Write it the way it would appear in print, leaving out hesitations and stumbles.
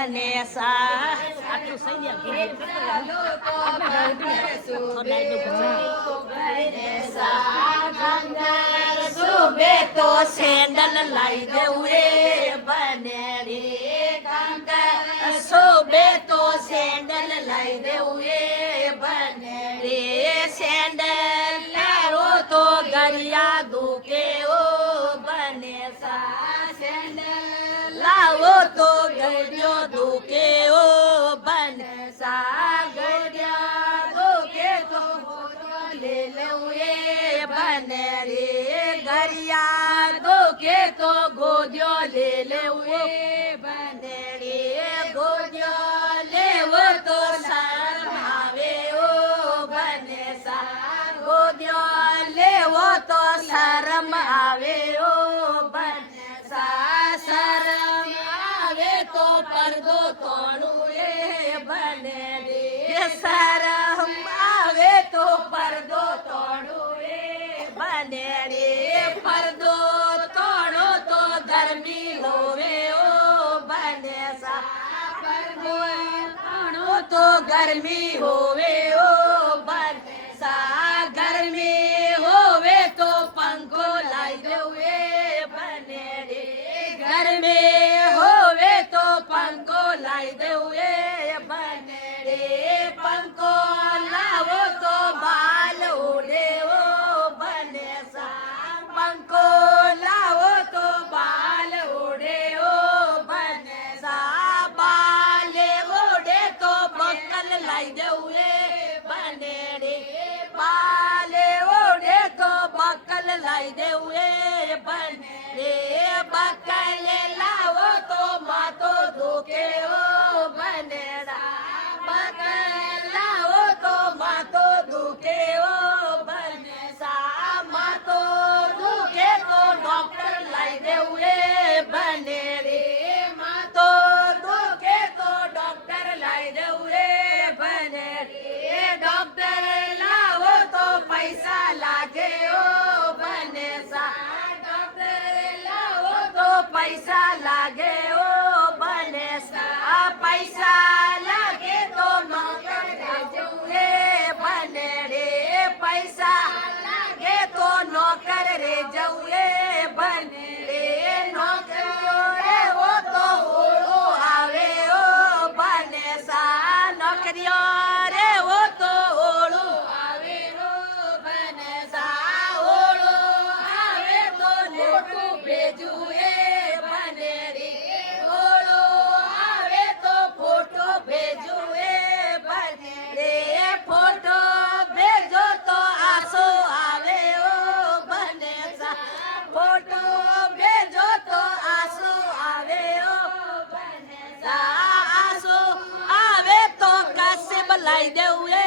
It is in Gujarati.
બને સા આટલું સહી સુબે તો સેન્ડલ લાઈ દેવું એ બને રે કંકર સુબે તો સેન્ડલ લાઈ દેવું એ બને રે સેન્ડલ લાવો તો ગરિયા દુકે ઓ બને સા સેન્ડલ લાવો તો ગરિયો દુકે ઓ બને સા ગરિયા દુકે તો લે લઉં એ બને રે ગરિયા દુકે તો ગોદ્યો લે લેવું એ બને રે ગોદ્યો લેવો તો શરમ આવે ઓ બને સા ગોદ્યો લેવો તો શરમ આવે ઓ બને સા શરમ આવે તો પડદો તોડું એ બને રે શરમ આવે તો પડદો તોડું એ બને રે પડદો તોડો તો ગરમી હોવે ઓ બને સા પડદો તોડો તો ગરમી હોવે ઓ બને સા ગરમી હોવે તો પંખો લાઈ દેવું એ બને રે ગરમી હોવે તો પંખો લાઈ દેવું એ બને રે પંખો લાવો તો બાલ ઉડે ઓ બને સા પંખો લાવો તો બાલ ઉડે ઓ બને સા બાલ ઉડે તો બકલ લાઈ દેવું એ બને રે બાલ ઉડે તો બકલ લાઈ દેવું એ બને રે બકલ લાવો તો માતો ધોકે ઓ બને રા બકલ લાવો તો માતો ધોકે ઓ બને સા માતો ધોકે તો ડોક્ટર લાઈ દેવું એ બને રે માતો ધોકે તો ડોક્ટર લાઈ દેવું એ બને રે ડોક્ટર લાવો તો પૈસા લાગે ઓ બને સા ડોક્ટર લાવો તો પૈસા લાગે ઓ બને સા પૈસા લાગે તો નોકર જવું એ બને રે પૈસા લાગે તો નોકર રે જવું એ બને રે નોકરીઓ એવો તો ઓળો આવે ઓ બને સા નોકરીઓ રેવો તો ઓળો આવે ઓ બને સા ઓળો આવે તો મોટું ભેજું એ બને રે ઓળો આવે તો ફોટો ભેજું એ બને રે ફોટો ભેજો તો આસો આવે ઓ બને સા ફોટો ભેજો તો આસો આવે ઓ બને સા આસો આવે તો કાસે બલાઈ દેવું